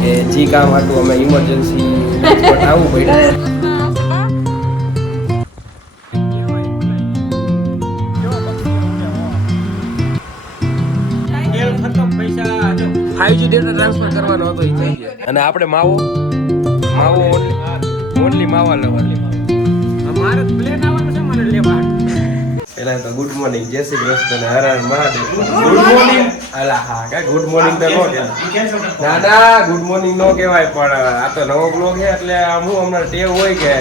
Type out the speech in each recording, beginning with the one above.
કે જે કામ હતું અમે ઇમરજન્સી રાજકોટ આવવું પડ્યું. ટ્રાન્સફર કરવાનો હતો એ થઈ ગયો. અને આપણે માવો ઓનલી માવા લેવાની. અમારે પ્લેન આવવાનું છે મને લેવા. પેલા તો ગુડ મોર્નિંગ, જય શ્રી કૃષ્ણ, હર હર મહાદેવ. Good morning. અલા હા કે ગુડ મોર્નિંગ તો નો કહેવાય. ના ગુડ મોર્નિંગ નો કહેવાય, પણ આ તો નવો બ્લોગ છે એટલે આમ હું હમણાં ટેવ હોય કે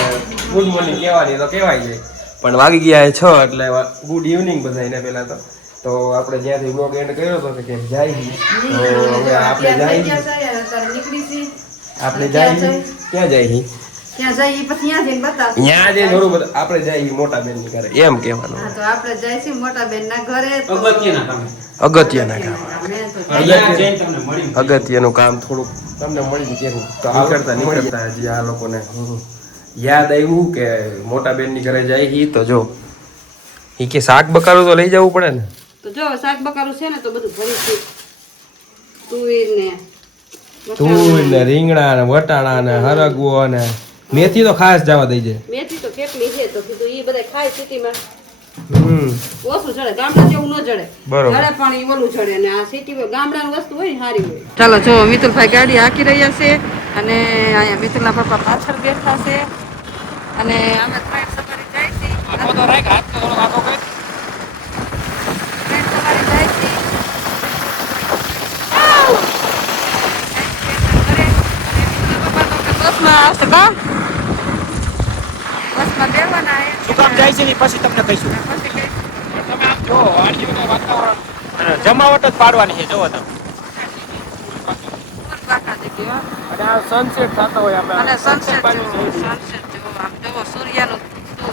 ગુડ મોર્નિંગ કહેવાની તો કહેવાય જાય. પણ વાગી ગયા 6 એટલે ગુડ ઇવનિંગ બધાને. પહેલા તો આપણે જ્યાંથી બ્લોગ એન્ડ કર્યો હતો કે જાય તો હવે આપણે જાય ક્યાં જાય ત્યાં જઈને થોડું બધું આપણે જઈએ મોટા બેન ની ઘરે એમ કહેવાનું. તો આપણે જઈશું મોટા બેન ના ઘરે. અગત્યનું કામ થોડુંક તમને મળી ગયું તો નીકળતા હજી આ લોકોને યાદ આવ્યું કે મોટા બેન ની ઘરે જાય તો જો ઈ કે શાક બકારું તો લઈ જવું પડે ને. તો જો શાક બકારું છે ને તો બધું ભરી છે. તુર ને રીંગણા ને વટાણા ને હરગવો ને મેથી તો ખાસ જવા દઈ છે. મેથી તો કેટલી છે તો કીધું ઈ બધા ખાય સિટીમાં. ઓછું ચડે, ગામડા જેવું ન ચડે. જડે પાણી ઓલું ચડે ને આ સિટી ગામડાની વસ્તુ હોય ને સારી હોય. ચાલો જો મિતુલભાઈ ગાડી હાકી રહ્યા છે અને અહીંયા મિતુલના પપ્પા પાછળ બેઠા છે અને અમે ટ્રેન સવારી જાય છે. આખો તો રાખ હાથ તો આખો કઈ. ટ્રેન સવારી જાય છે. બસમાં આવશે કા? બસમાં બેસવાના છે. શું કામ જાય છે ને પછી તમને કહીશું. તમે આમ જો આડિયું વાતાવરણ અને જમાવટ જ પાડવાની છે. જોવો તમે અને આ સનસેટ થતો હોય આપણે અને સનસેટ જેવો આમ જેવો સૂર્યનું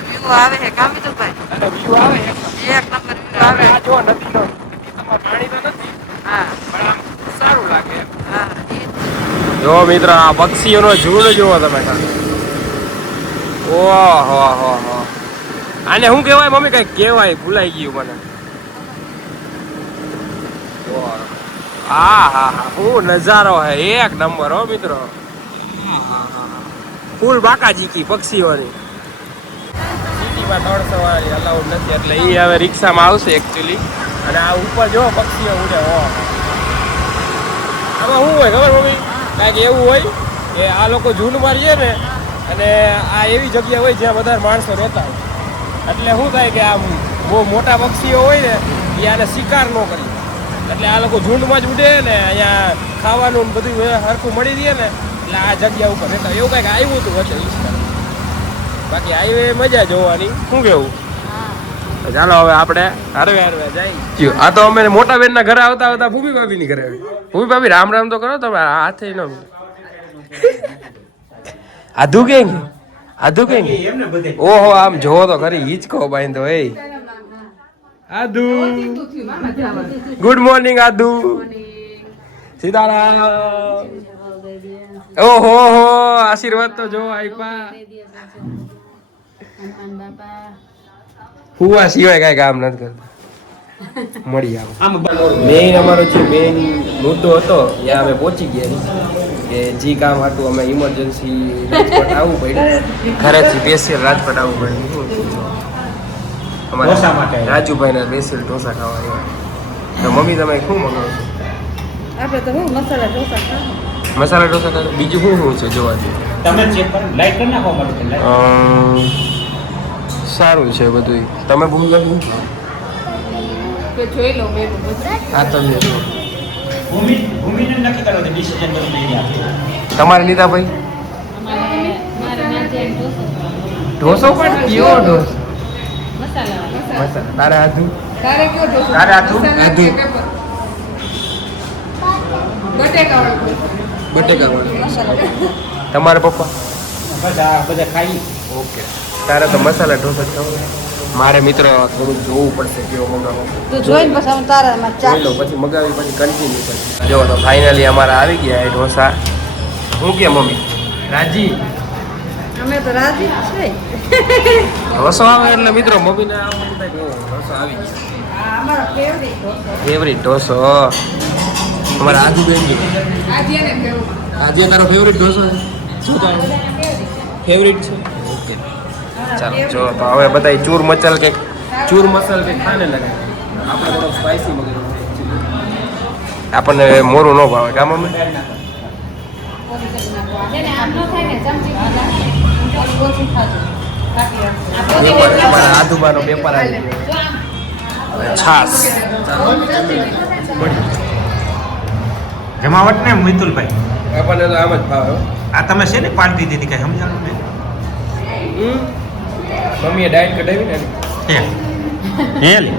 વ્યૂ આવે છે કામ તો ભાઈ. અને વ્યૂ આવે એક નંબર વ્યૂ આવે. આ જો નદીનો તમાર પાણી તો નથી. હા પણ આમ સારું લાગે. હા જો મિત્ર આ પક્ષીઓનો ઝુંડ જુઓ તમે. ઓહો હો હો આને શું કહેવાય મમ્મી? કઈ કહેવાય ભૂલાઈ ગયું મને. હા હા હા શું નજારો હે, એક નંબર હો મિત્રો. ફૂલ બાકાજીકી પક્ષીઓની. સિટીમાં 3 સવારી અલાઉડ નથી એટલે એ હવે રિક્ષામાં આવશે એકચ્યુઅલી. અને આ ઉપર જો પક્ષીઓ ઉડે. આમાં શું હોય ખબર મમ્મી? કાંઈક એવું હોય કે આ લોકો ઝૂંડમાં રહીએ ને અને આ એવી જગ્યા હોય જ્યાં બધા માણસો રહેતા હોય એટલે શું થાય કે આમ બહુ મોટા પક્ષીઓ હોય ને એ આને શિકાર ન કરી એટલે આ લોકો ઝૂંડમાં જ ઉડે ને અહીંયા ખાવાનું બધું હરખું મળી રહે ને એટલે આ જગ્યા ઉપર રહેતા એવું કંઈક આવ્યું હતું વચ્ચે વિસ્તાર. બાકી હાઈવે મજા જોવાની. શું કેવું? ચાલો હવે આપણે હરવે જાય. આ તો અમે મોટા બેન ના ઘરે આવતા આવતા ભૂમિ ભાભી ની ઘરે આવી. ભૂમિ ભાભી રામ રામ તો કરો તમે. હાથે ન આધુ કેંગે ઓહો આમ જોવો તો ખરી હિચકો બાંધો. એ આદુ ગુડ મોર્નિંગ આદુ. સીતારામ. ઓહો હો આશીર્વાદ તો જો આપ્યા. હુવા સિવાય કઈ કામ નથી કરતા. મળી આવે મેઇન અમારો જે મેઇન મુદ્દો હતો ત્યાં અમે પહોંચી ગયા કે જે કામ હતું અમે ઇમરજન્સી રાજકોટ આવવું પડ્યું. ઘરેથી સ્પેશિયલ રાજકોટ આવવું પડ્યું. અમારે રાજુભાઈ ના સ્પેશિયલ ઢોસા ખાવા. તો મમ્મી તમે શું મંગાવો છો? આપણે તો હું મસાલા ઢોસા ખાવા. મસાલા ઢોસા ખાવા. બીજું શું છે જોવા જેવું? તમે ચેક કરો લાઈટ કરી નાખો મારું. સારું છે બધું. તમે ભૂલ કરી જોઈ લો મેં હા તમે જો ભૂમિને નક્કી કરો તો ડિસિઝન બધું લઈ આપે. તમારે લીધા ભાઈ ઢોસો પણ કયો ઢોસો? મસાલા. તારે આધુ તારે કયો ઢોસો? તારે આધુ બટેકા વાળો. તમારે પપ્પા બધા ખાઈ. ઓકે. તારે તો મસાલા ઢોસા ખાવ. મારે મિત્રો થોડુંક જોવું પડશે કેવો મગાવો. તો જોઈને પછી તારામાં જોઈ લો પછી મગાવી પછી કન્ટિન્યુ કરી. જો તો ફાઇનલી અમારા આવી ગયા એ ઢોસા. હું કે મમ્મી રાજી? અમે તો રાજી જ છે. ઢોસો આવે એટલે મિત્રો મમ્મીને ઢોસો આવી ગયો. અમારો ફેવરિટ ફેવરિટ ઢોસો. અમારા આજુ બેન આજે તારો ફેવરિટ ઢોસો છે શું તારો ફેવરિટ છે ઓકે ચાલો જો તો હવે બધા ચૂર મચલ કે ખાને લગે આપણે થોડો સ્પાઈસી વગેરે આપણને મોરું ન ભાવે કામ અમે અમારા આદુબાનો પેપર આવી ગયો છાસ જમાવટ ને મિતુલભાઈ આપણને તો આમ જ ભાવે આ તમે છે ને પાર્ટી દીધી કઈ સમજાણું ને મમ્મીએ ડાયટ કઢાવી ને હે લે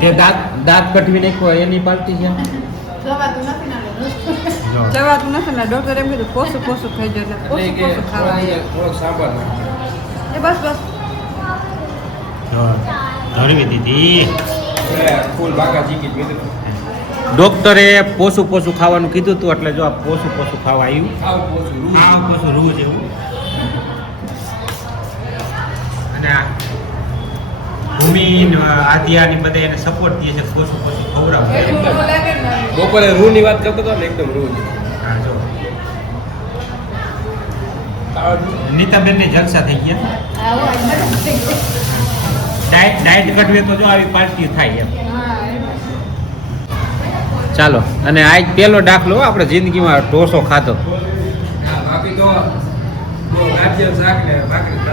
તે દાંત કઢવી નાખ્યો એની પાર્ટી છે જવાતું નથી ને ડોક્ટર એમ કીધું પોસું ખાઈ જાય એટલે પોસું ખાવાનું થોડોક સાંભળ એ બસ ધરવી દીધી ફૂલ બાકા ચીકી મિત્રો ડોક્ટરે પોસું ખાવાનું કીધું હતું એટલે જો આ પોસું ખાવા આવ્યું ખાવ પોસું પોસું રૂ જેવું અને આ ભૂમિ આદિયા ની બધા એને સપોર્ટ દે છે પોસું ખવડાવે બપોરે રૂ ની વાત કરતો હતો ને એકદમ રૂ હા જો નીતાબેન ને જલસા થઈ ગયા ડાયટ કઢવે તો જો આવી પાર્ટી થાય એમ ચાલો અને આજ પેલો દાખલો આપણે જિંદગીમાં ઢોસો ખાધો બાકી તો ગાજર શાક ને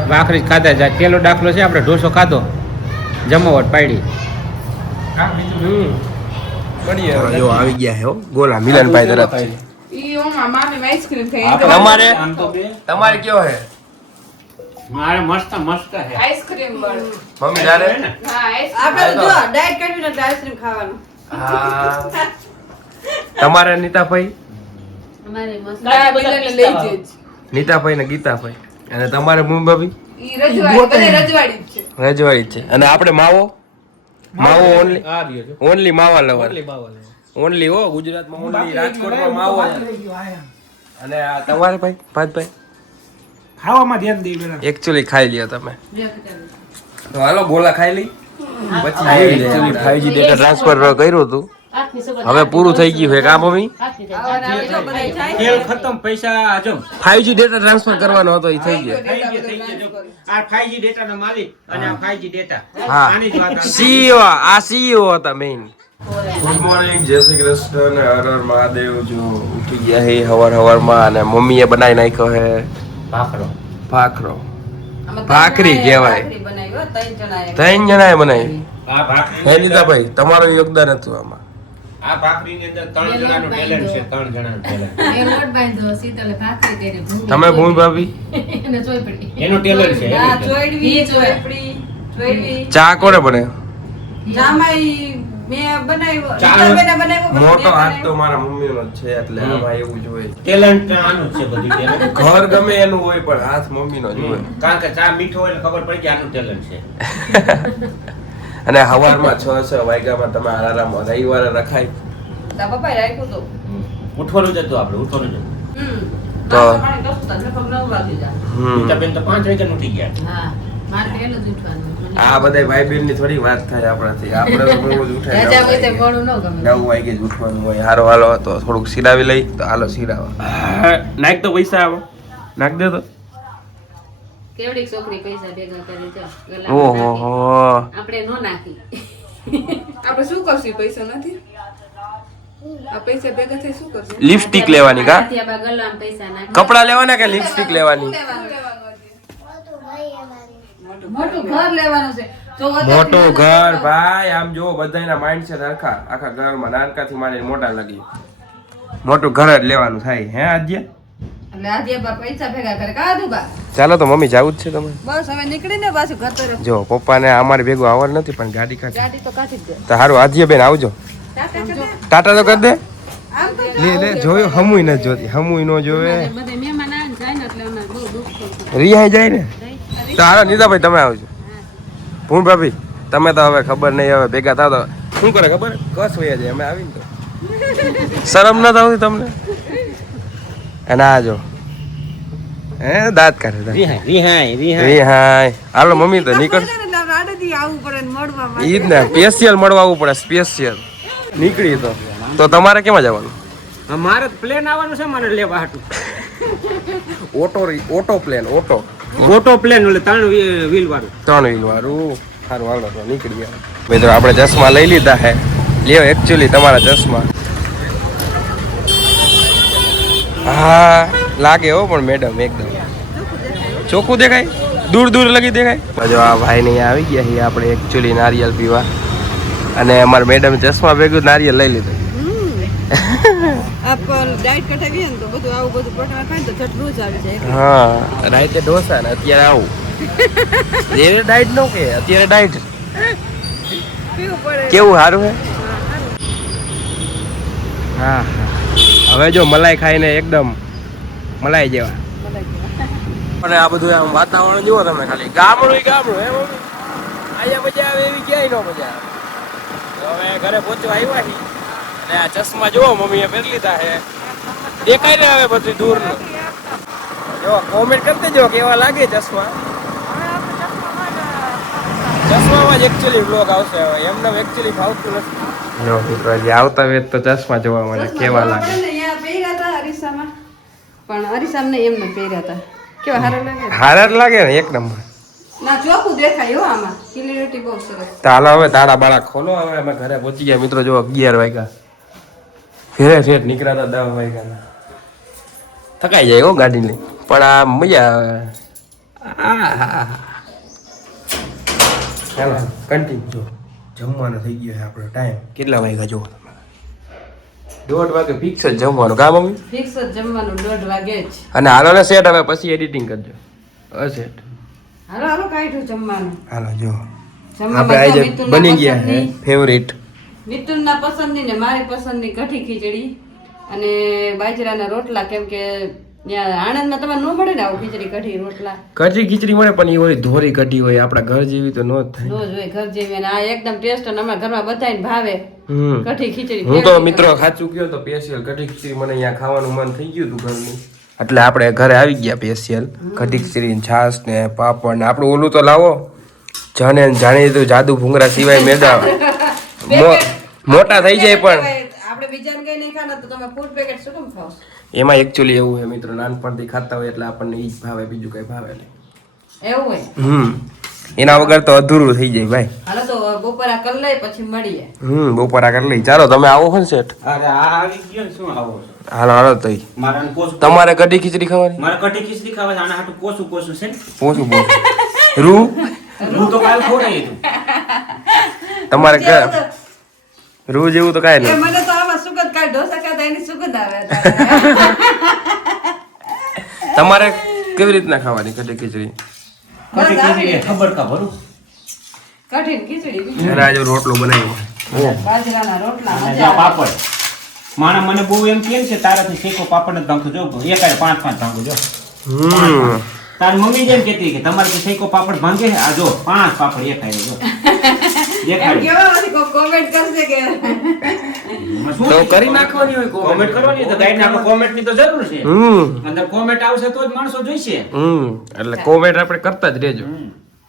ભાખરી ખાધા જાય પેલો દાખલો છે આપણે ઢોસો ખાધો જમાવટ પાડી જો આવી ગયા હે ગોલા મિલનભાઈ તરફ તમારે કયો હે મારે મસ્ત હે આઈસ્ક્રીમ બળ મમ્મી જારે આપણે જો ડાયટ કરવી ને આઈસ્ક્રીમ ખાવાનું હા તમારે નીતાભાઈ અમારે મસ્ત લઈ જજો નીતાભાઈ ને ગીતાભાઈ અને તમારે મુંબઈ ઈ રજવાડી છે રજવાડી છે અને આપણે માવો ઓનલી માવા લવર ઓનલી હો ગુજરાતમાં ઓનલી રાજકોટમાં માવો અને આ તમારે ભાઈ ભાતભાઈ ખાવામાં ધ્યાન દઈ પેલા એકચ્યુઅલી ખાઈ લ્યો તમે તો હાલો ગોલા ખાઈ લઈ પછી એકચ્યુઅલી 5G ડેટા ટ્રાન્સફર કર્યું હતું હવે પૂરું થઈ ગયું છે કા મમ્મી તેલ ખતમ પૈસા હજમ 5G ડેટા ટ્રાન્સફર કરવાનો હતો એ થઈ ગયો આ 5G ડેટા નો માલિક અને આ 5G ડેટા હા આની જ વાત CEO હતા મેઇન ગુડ મોર્નિંગ જય શ્રી કૃષ્ણ ને હર હર મહાદેવ જો ઉઠી ગયા હે હવારમાં અને મમ્મીએ બનાવી નાખ્યો હે ભાખરો ભાખરી કહેવાય ત્રણ જણાએ બનાવી આ ભાખરી હે નીતાભાઈ તમારું યોગદાન હતું આમાં આ ભાખરીની અંદર 3 જણાનું ટેલેન્ટ છે 3 જણાનું ટેલેન્ટ એ રોટ બાંધ્યો શીતલે ભાખરી કરી ભૂંગળી તમે ભૂમિ ભાભી એને ચોયપડી એનો ટેલેન્ટ છે આ ચોયડવી ચા કોને બનાવ્યો જામાઈ મે બનાવ્યો ચાલો. નીતાબેને બનાવ્યો મોટો હાથ તો મારા મમ્મીનો જ છે એટલે આમાં એવું જ હોય ટેલેન્ટ આનું જ છે બધી ટેલેન્ટ ઘર ગમે એનું હોય પણ હાથ મમ્મીનો જ હોય કારણ કે ચા મીઠો હોય એટલે ખબર પડી કે આનું ટેલેન્ટ છે અને હવારમાં 6 વાગ્યામાં તમે આરામ રવિવારે રખાય તા પપ્પાએ રાખ્યું તો ઉઠવાનું જ હતું આપણે ઉઠવાનું જ હતું તો પાણી દસ તા લગભગ 9 વાગી જાય નીતાબેન તો 5 વાગ્યા ઉઠી ગયા હા મારે પેલું જ ઉઠવાનું આ બધા ભાઈ બહેન ની થોડી વાત થાય આપણાથી આપણે તો બહુ જ ઉઠાય રાજા હોય તે મોડું ન ગમે 9 વાગે જ ઉઠવાનું હોય હારો હાલો તો થોડુંક સિરાવી લઈ તો હાલો સિરાવા નાખ તો પૈસા આવો નાખ દે તો કેવડી છોકરી પૈસા ભેગા કરી જો ઓહો હો આપણે નો નાખી આપણે શું કરશું પૈસા નથી આ પૈસા ભેગા થઈ શું કરશું લિપસ્ટિક લેવાની કા ત્યાંબા ગલામ પૈસા નાખી કપડા લેવાના કે લિપસ્ટિક લેવાની મોટું ઘર લેવાનું છે જો મોટું ઘર ભાઈ આમ જો બધાના માઇન્ડસેટ હરખા આખા ઘરમાં નાનકાથી માંડીને મોટા લગી મોટું ઘર જ લેવાનું થાય હે આજ્યા એટલે આજે બા પૈસા ભેગા કરે કાધું બા ચાલો તો મમ્મી જાવું જ છે તમે બસ હવે નીકળીને પાછું ઘર તરફ જો પપ્પાને અમારે ભેગું આવવાનું નથી પણ ગાડી કાઢી ગાડી તો કાઢી જ દે તો હારું આજ્ય બેન આવજો ટાટા તો કરી દે આમ તો લે જોયો હમુય ન જોતી હમુય ન જોવે બધે મહેમાન આવે ને જાય ને એટલે અમારે બહુ દુઃખ થાય રિહાઈ જાય ને તો હાલો નીતાભાઈ તમે આવજો ભૂણ ભાભી તમે તો હવે ખબર નહીં હવે ભેગા થાવ તો શું કરે ખબર કસ વયા જાય અમે આવીને તો શરમ ન થતી તમને અને આ જો હે દાંત કાઢે રિહાઈ હાલો મમ્મી તો નીકળ રાડેથી આવવું પડે ને મળવા ઈ જ ને સ્પેશિયલ મળવા આવવું પડે સ્પેશિયલ નીકળી તો તમારે કેમાં જવાનું? મારે પ્લેન આવવાનું છે મને લેવા હાટું. ઓટો પ્લેન મોટો પ્લેન એટલે 3 વ્હીલ વાળું. 3 વ્હીલ વાળું. સારું હાલો તો નીકળી ગયા મિત્રો. આપણે ચશ્મા લઈ લીધા હે. લ્યો એકચ્યુઅલી તમારા ચશ્મા. હા લાગે હો પણ મેડમ એકદમ ચોખ્ખું દેખાય, દૂર લગી દેખાય. જો આ ભાઈ ને આવી ગયા છીએ આપણે એકચ્યુઅલી નારિયેલ પીવા, અને અમારા મેડમ ચશ્મા ભેગું નારિયેલ લઈ લીધું. હા રાતે ઢોસા ને અત્યારે આવું. એ ડાયટ નો કે અત્યારે ડાયટ કેવું સારું હે. હા હવે જો મલાઈ ખાઈને એકદમ મલાઈ જેવા. અને આ બધું આમ વાતાવરણ જુઓ તમે, ખાલી ગામડું એમ અહીંયા મજા આવે એવી ક્યાંય ન મજા આવે. હવે ઘરે પહોંચવા આવ્યા છીએ અને આ ચશ્મા જુઓ મમ્મીએ પહેરી લીધા છે. દેખાય ને હવે પછી દૂર જો કોમેન્ટ કરી દેજો કેવા લાગે ચશ્મા. ચશ્મામાં જ એકચ્યુઅલી બ્લોગ આવશે. હવે એમને એકચ્યુઅલી ફાવતું નથી. જો મિત્રો જે આવતા વેત તો ચશ્મા જોવા મળે કેવા લાગે. પણ અરીસામ ને એમને પહેર્યા હતા. કેવા હારા લાગે? હારા લાગે ને એક નંબર. ના ચોખ્ખું દેખાય હો આમાં. ક્લિયરિટી બહુ સરસ. ચાલો હવે તાળા બાળા ખોલો. હવે અમે ઘરે પહોંચી ગયા મિત્રો. જો 11 વાગ્યા. ફેરે ફેર નીકળ્યા હતા 10 વાગ્યા. થકાઈ જાય હો ગાડી લઈ, પણ આ મજા આવે. ચાલો કન્ટિન્યુ. જો જમવાનો થઈ ગયો છે આપણો ટાઈમ. કેટલા વાગ્યા જો? 1:30 વાગે ફિક્સ જ જમવાનું. કા મમ્મી? ફિક્સ જ જમવાનું 1:30 વાગે જ. અને હાલો ને સેટ હવે પછી એડિટિંગ કરજો. સેટ હાલો કાઢ્યું જમવાનું. હાલો જો જમવામાં આપણે આજે મિતુલના બની ગયા છે પસંદની- ફેવરિટ. મિતુલના પસંદની ને મારી પસંદની કઢી ખીચડી અને બાજરાના રોટલા. કેમ કે ત્યાં આણંદમાં તમારે ન મળે ને આવું ખીચડી કઢી રોટલા. કઢી ખીચડી મળે પણ એ ઓલી ધોરી કઢી હોય. આપણા ઘર જેવી તો ન જ થાય. રોજ હોય ઘર જેવી. અને આ એકદમ ટેસ્ટ અને અમારા ઘરમાં બધાને ભાવે કઢી ખીચડી. હું તો મિત્રો સાચું કયો તો સ્પેશિયલ કઢી ખીચડી મને અહીંયા ખાવાનું મન થઈ ગયું હતું ઘરનું, એટલે આપણે ઘરે આવી ગયા સ્પેશિયલ કઢી ખીચડી ને છાશ ને પાપડ ને આપણું ઓલું તો લાવો જાણે જાણી તો જાદુ ભૂંગરા સિવાય મેદા મોટા થઈ જાય. પણ આપણે બીજાને કઈ નહીં ખાના તો તમે ફૂડ પેકેટ શું કેમ ખાવ? એમાં એકચ્યુઅલી એવું છે મિત્રો, નાનપણથી ખાતા હોય એટલે આપણને ઈ જ ભાવે, બીજું કઈ ભાવે નહીં. એવું હોય. એના વગર તો અધૂરું થઈ જાય ભાઈ. હાલો તો બપોરા કરી લઈ પછી મળીએ. બપોરા કરી લઈ. ચાલો તમે આવો છો ને સેટ? અરે આ આવી ગયો ને, શું આવો છો? હાલો તો મારાને પોસ તમારે કઢી ખીચડી ખાવાની? મારે કઢી ખીચડી ખાવા છે. આના હાટું પોસું છે ને. પોસું રૂ હું તો કાલ ખોરાઈ હતું. તમારે રૂ જેવું તો કાંઈ નહીં. મને તો આમાં સુગંધ કાઢ ઢોસા ખાતા એની સુગંધ આવે. તમારે કેવી રીતના ખાવાની કઢી ખીચડી? કઢી ખીચડી ખબર કા ભરું. કઢી ને ખીચડી એના જો રોટલો બનાવ્યો, બાજરાના રોટલા મજા જ્યાં આવે. પાપડ માણા મને બહુ એમ કેમ છે તારાથી શેકો પાપડ જ ભાંગતો જો એકાય 5 ભાંગો જો. તારી મમ્મી જેમ કહેતી કે તમારે શેકો પાપડ ભાંગે છે. આ જો 5 પાપડ એકાય જો એમ કેવા પછી કોઈ કોમેન્ટ કરશે કે તો કરી નાખવાની હોય કોમેન્ટ કરવાની તો ગાઈડ આપણે કોમેન્ટ ની તો જરૂર છે. અંદર કોમેન્ટ આવશે તો જ માણસો જોઈશે. એટલે કોમેન્ટ આપણે કરતા જ રહેજો.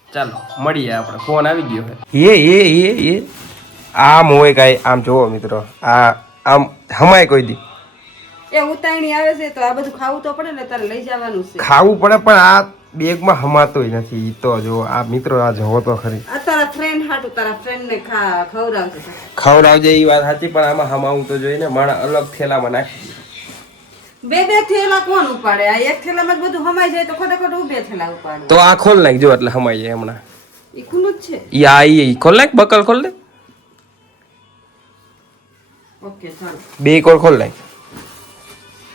ચાલો મળીએ. આપણે ફોન આવી ગયો છે. આમ હોય કાંઈ આમ જોવો મિત્રો, આ આમ હમાય કોઈ દી એ ઉતાવળી આવે છે તો આ બધું ખાવું તો પડે ને, તારે લઈ જવાનું છે. ખાવું પડે પણ આ બેગમાં હમાતોય નથી. ઈ તો જો આ મિત્રો આ જોવો તો ખરી. આ તારા ફ્રેન્ડ હાટુ તારા ફ્રેન્ડ ને ખવડાવશે. ખવડાવજે એ વાત સાચી, પણ આમાં હમાવું તો જોઈએ ને. માણા અલગ થેલામાં નાખી બે થેલા કોણ ઉપાડે? આ એક થેલામાં જ બધું હમાઈ જાય તો ખોટા બે થેલા ઉપાડે. તો આ ખોલ નાખજો એટલે હમાઈ જાય હમણાં. એ ખુલ્લું જ છે. ઈ ખોલ નાખ, બકલ ખોલ દે. ઓકે ચાલો બે કોર ખોલ નાખ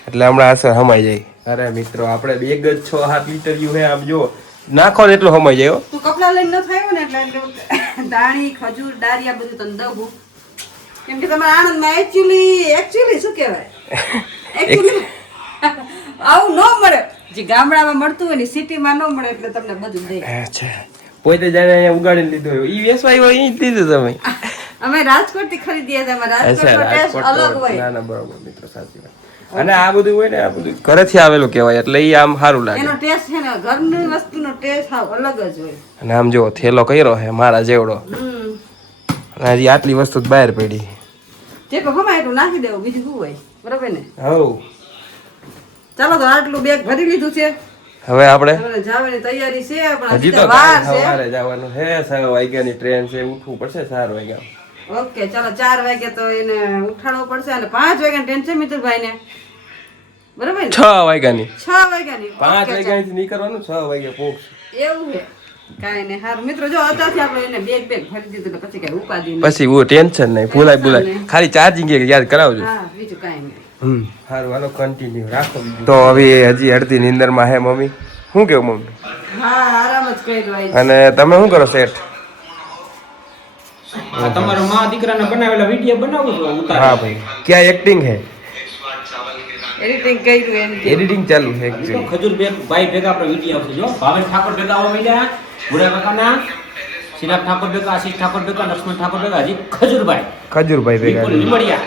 એટલે હમણાં અસર હમાઈ જાય. અરે મિત્રો આપણે બેગ જ 6-7 લીટર યુ હે. આમ જો નાખો ને એટલું હમાઈ જાય. તું કપડા લઈને ન થાયો ને એટલે દાણી ખજૂર ડારિયા બધું તને દઉં. કેમ કે તમારા આણંદમાં એકચ્યુઅલી શું કહેવાય, એકચ્યુઅલી આવું ન મળે. જે ગામડામાં મળતું હોય ને સિટીમાં ન મળે, એટલે તમને બધું દે. અચ્છા પોતે જાણે અહીંયા ઉગાડીને લીધો હોય ઈ વેસવાય હોય ઈ જ લીધું તમે. અમે રાજકોટ થી ખરીદીએ છીએ. અમે રાજકોટનો ટેસ્ટ અલગ હોય. ના બરોબર મિત્રો, સાચી વાત. અને આ બધું હોય ને, આ બધું ઘરેથી આવેલું કહેવાય એટલે ઈ આમ સારું લાગે. એનો ટેસ્ટ છે ને ઘરની વસ્તુનો ટેસ્ટ હાવ અલગ જ હોય. અને આમ જો થેલો કર્યો હે મારા જેવડો, અને હજી આટલી વસ્તુ જ બહાર પડી. જે હમાય એટલું નાખી દેવું બીજું શું હોય બરાબર ને હવ ચાલો તો આટલું બેગ ભરી લીધું છે હવે આપણે હવે જવાની તૈયારી છે પણ હજી હજી તો વાર છે સવારે જવાનું છે 6 વાગ્યાની ટ્રેન છે ઉઠવું પડશે 4 વાગ્યા ઓકે ચાલો 4 વાગે તો એને ઉઠાડવો પડશે અને 5 વાગ્યાની ટ્રેન છે મિતુલભાઈ ને બરાબર ને 6 વાગ્યાની 6 વાગ્યાની 5 Okay, વાગ્યાથી નીકળવાનું 6 વાગે પહોંચ ચાલો. એવું છે કાંઈ નહીં હારું મિત્રો જો અત્યારથી આપણે એને બેગ ભરી દીધું એટલે પછી કઈ ઉપાધિ નહીં પછી હું ટેન્શન નહીં ભૂલાય ભૂલાય ખાલી ચાર્જિંગ યાદ કરાવજો હા બીજું કાંઈ નહીં સારું હાલો કન્ટિન્યુ રાખો તો હવે હજી અડધી નીંદરમાં હે મમ્મી શું કેવું મમ્મી હા આરામ જ કર્યો આજ. અને તમે શું કરો શેઠ આ તમારો માં દીકરાના બનાવેલા વિડીયો બનાવો છો ઉતાર હા ભાઈ ક્યાં એક્ટિંગ હે એડિટિંગ કર્યું એની એડિટિંગ ચાલુ છે ખજૂર ભાઈ ભેગા આપણે વિડીયો આવશે જો ભાવેશ ઠાકોર ભેગા આવવા મળ્યા બુડા કાકાના શ્રીનાથ ઠાકોર ભેગા આશીષ ઠાકોર ભેગા લક્ષ્મણ ઠાકોર ભેગા હજી ખજૂરભાઈ ખજૂરભાઈ ભેગા વિપુલ લીમડિયા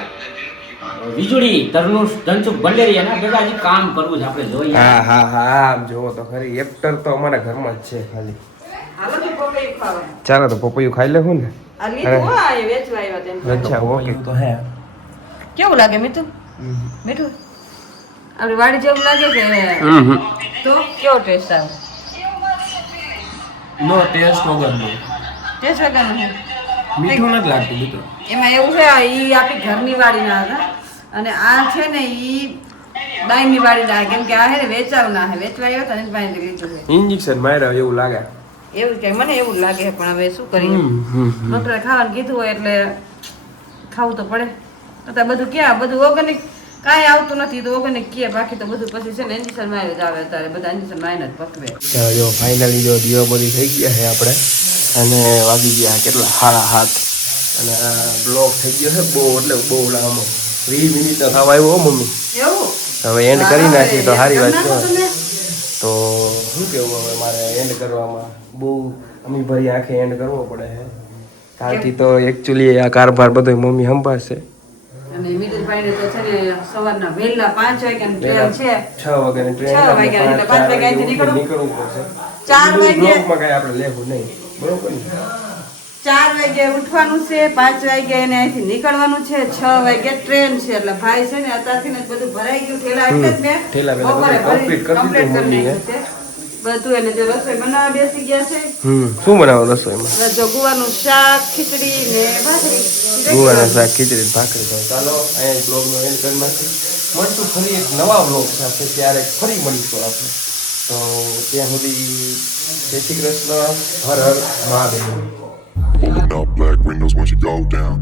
વીજળી તરનુશ ધનસુખ ભંડેરિયા ના ભેગા હજી કામ કરવું છે આપણે જોઈએ હા હા હા આમ જોવો તો ખરી એક્ટર તો અમારા ઘરમાં જ છે ખાલી હાલો તો પપૈયું ખાવા ચાલો તો પપૈયું ખાઈ લેવું ને આ લીધું હો આ એ વેચવા આવ્યા તેમ અચ્છા ઓકે તો હે કેવું લાગે મીઠું મીઠું આપણી વાડી જેવું લાગે કે તો કેવો ટેસ્ટ આવે નો ટેસ્ટ વગરનો ટેસ્ટ વગરનું છે મીઠું નથી લાગતું મીઠું એમાં એવું છે ઈ આપણી ઘરની વાડીના હતા અને આ છે ને ઈ બાઈની વાડીના કેમ કે આ હે ને વેચાવના હે વેચવા આવ્યા હતા ને એની પાસેથી લીધું છે ઇન્જેક્શન માર્યા એવું લાગે એવું કે મને એવું લાગે છે, પણ હવે શું કરીએ ડોક્ટરે ખાવાનું કીધું હોય એટલે ખાવું તો પડે તો બધું ક્યાં બધું ઓર્ગેનિક કાંઈ આવતું નથી તો ઓર્ગેનિક કે બાકી તો બધું પછી છે ને ઇન્જેક્શન મારે જ આવે અત્યારે બધા ઇન્જેક્શન મારીને જ પકવે ચાલો જો ફાઇનલી જો દીવા બધી થઈ ગયા છે આપણે અને વાગી ગયા કેટલા 7:30 અને આ બ્લોગ થઈ ગયો છે બહુ એટલે બહુ લાંબો 20 મિનિટનો થવા આવ્યો હો મમ્મી એવું હવે એન્ડ કરી નાખીએ તો સારી વાત નાખો છે તમે. તો શું કેવું હવે મારે એન્ડ કરવામાં બહુ અમી ભરી આંખે એન્ડ કરવો પડે છે કાલથી તો એકચ્યુઅલી આ કારભાર બધો મમ્મી સંભાળશે અને મિતુલભાઈને તો છે ને સવારના વહેલા 5 વાગ્યાની ટ્રેન છે 6 વાગ્યાની ટ્રેન 6 વાગ્યાની એટલે 5 વાગ્યાથી નીકળવું પડશે 4 વાગે બ્લોગમાં કઈ આપણે લેવું નહીં બરોબર ને 4 વાગે ઉઠવાનું છે 5 વાગે એને અહીંથી નીકળવાનું છે 6 વાગે ટ્રેન છે એટલે ભાઈ છે ને અત્યારથી ને જ બધું ભરાઈ ગયું ઠેલા એટલે જ મેં ઠેલા પેલા બપોરે બધું complete કરી complete દીધું કરી મમ્મીએ. નાખ્યું છે. બધું એને જો રસોઈ બનાવવા બેસી ગયા છે શું બનાવો રસોઈમાં હવે જો ગુવાનું શાક ખીચડી ને ભાખરી ગુવાના શાક ખીચડી ભાખરી ખાવ ચાલો અહીંયા બ્લોગનો એન્ડ કરી નાખીએ મળશું ફરી એક નવા બ્લોગ સાથે ત્યારે ફરી મળીશું આપણે તો ત્યાં સુધી જય શ્રી કૃષ્ણ હર હર Mahadev Pulling up black windows once you go down.